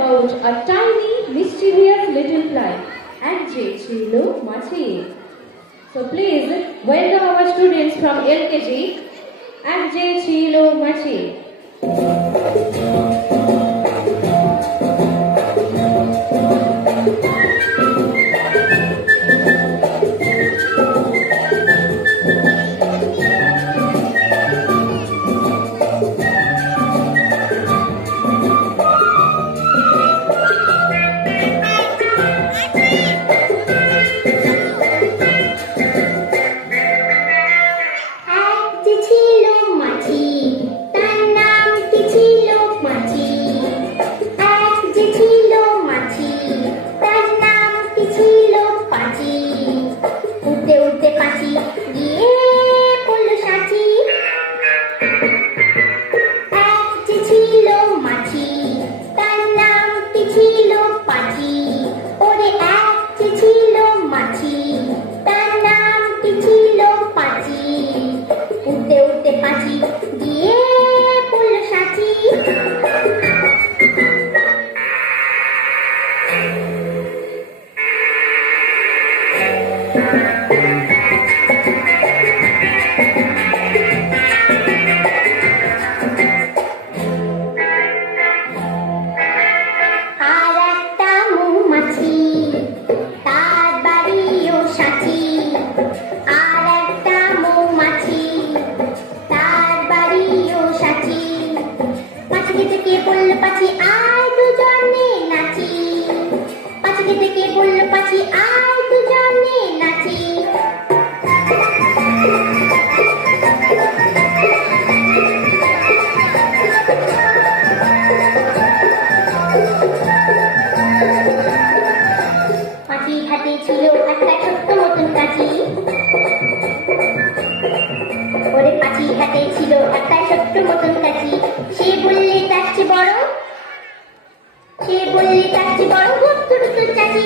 About a tiny, mischievous little fly and Chilo Machi. So please welcome our students from LKG and Chilo Machi. হাতে ছিল একটা ছোট্ট মতন কাঠি সে বললে তার চেয়ে বড় গুপ্ত চাচি